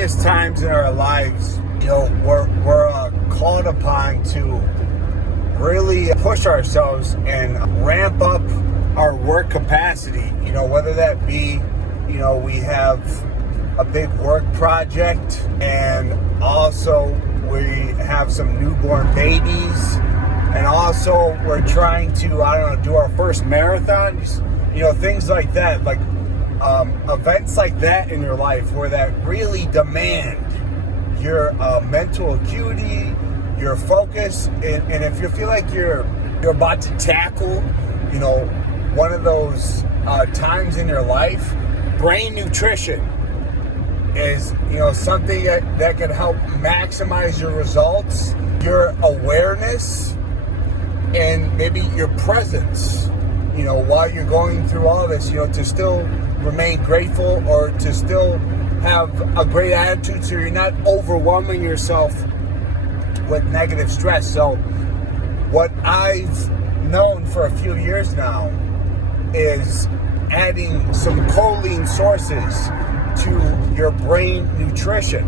various times in our lives, we're called upon to really push ourselves and ramp up our work capacity. Whether that be, we have a big work project, and also we have some newborn babies, and also we're trying to, do our first marathons, things like that, like events like that in your life where that really demand your mental acuity, your focus, and if you feel like you're about to tackle, one of those times in your life, brain nutrition is, something that can help maximize your results, your awareness, and maybe your presence, while you're going through all of this, to still remain grateful or to still have a great attitude so you're not overwhelming yourself with negative stress. So what I've known for a few years now is adding some choline sources to your brain nutrition.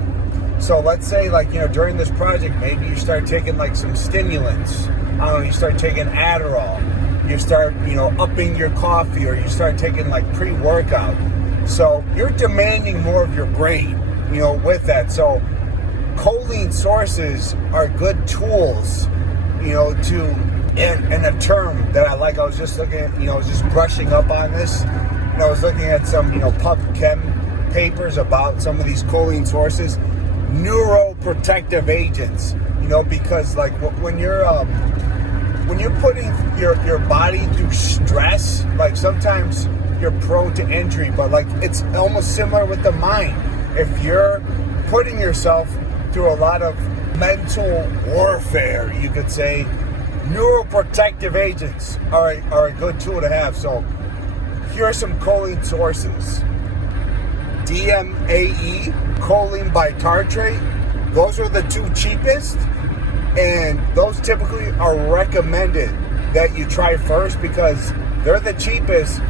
So let's say, during this project, maybe you start taking some stimulants. You start taking Adderall. You start, upping your coffee, or you start taking pre-workout. So you're demanding more of your brain, with that. So choline sources are good tools, and a term that I like. I was just looking at, just brushing up on this. I was looking at some, pub chem papers about some of these choline sources, neuroprotective agents, because when you're putting your body through stress, sometimes you're prone to injury, but it's almost similar with the mind. If you're putting yourself through a lot of mental warfare, you could say, neuroprotective agents are a good tool to have. So here are some choline sources. DMAE, choline bitartrate. Those are the two cheapest, and those typically are recommended that you try first because they're the cheapest.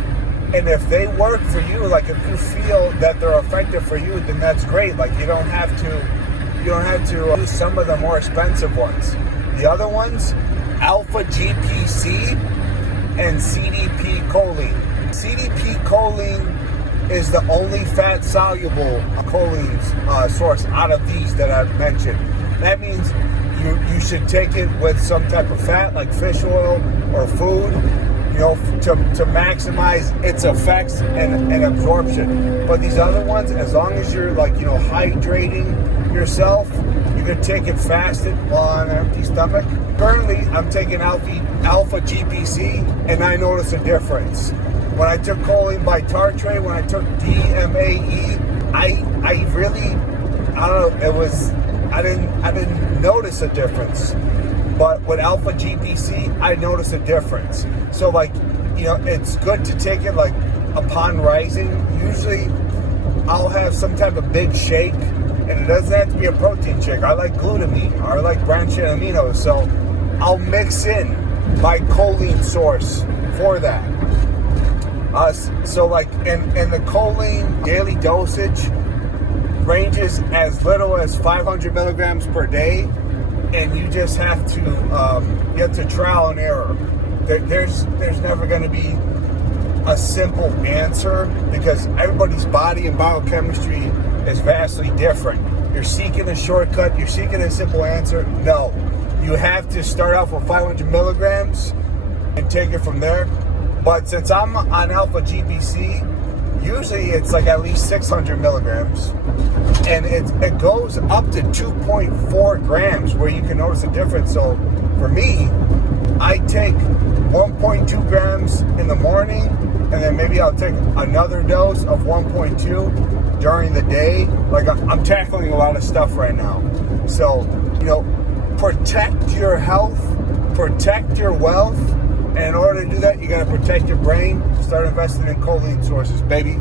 And if they work for you, if you feel that they're effective for you, then that's great. You don't have to use some of the more expensive ones. The other ones, alpha GPC and CDP choline. CDP choline is the only fat-soluble choline source out of these that I've mentioned. That means you should take it with some type of fat, like fish oil or food, to maximize its effects and absorption. But these other ones, as long as you're hydrating yourself, you can take it fasted while on an empty stomach. Currently, I'm taking alpha GPC, and I notice a difference. When I took choline bitartrate, when I took DMAE, I didn't notice a difference. But with alpha GPC, I notice a difference. So it's good to take it upon rising. Usually I'll have some type of big shake, and it doesn't have to be a protein shake. I like glutamine, or I like branched aminos. So I'll mix in my choline source for that. And the choline daily dosage ranges as little as 500 milligrams per day, and you just have to trial and error. There's never going to be a simple answer because everybody's body and biochemistry is vastly different. You're seeking a shortcut, you're seeking a simple answer. No, you have to start off with 500 milligrams and take it from there. But since I'm on alpha GPC, usually it's at least 600 milligrams, and it goes up to 2.4 grams where you can notice a difference. So for me, I take 1.2 grams in the morning, and then maybe I'll take another dose of 1.2 during the day. I'm tackling a lot of stuff right now. So, protect your health, protect your wealth. And in order to do that, you got to protect your brain. Start investing in choline sources, baby.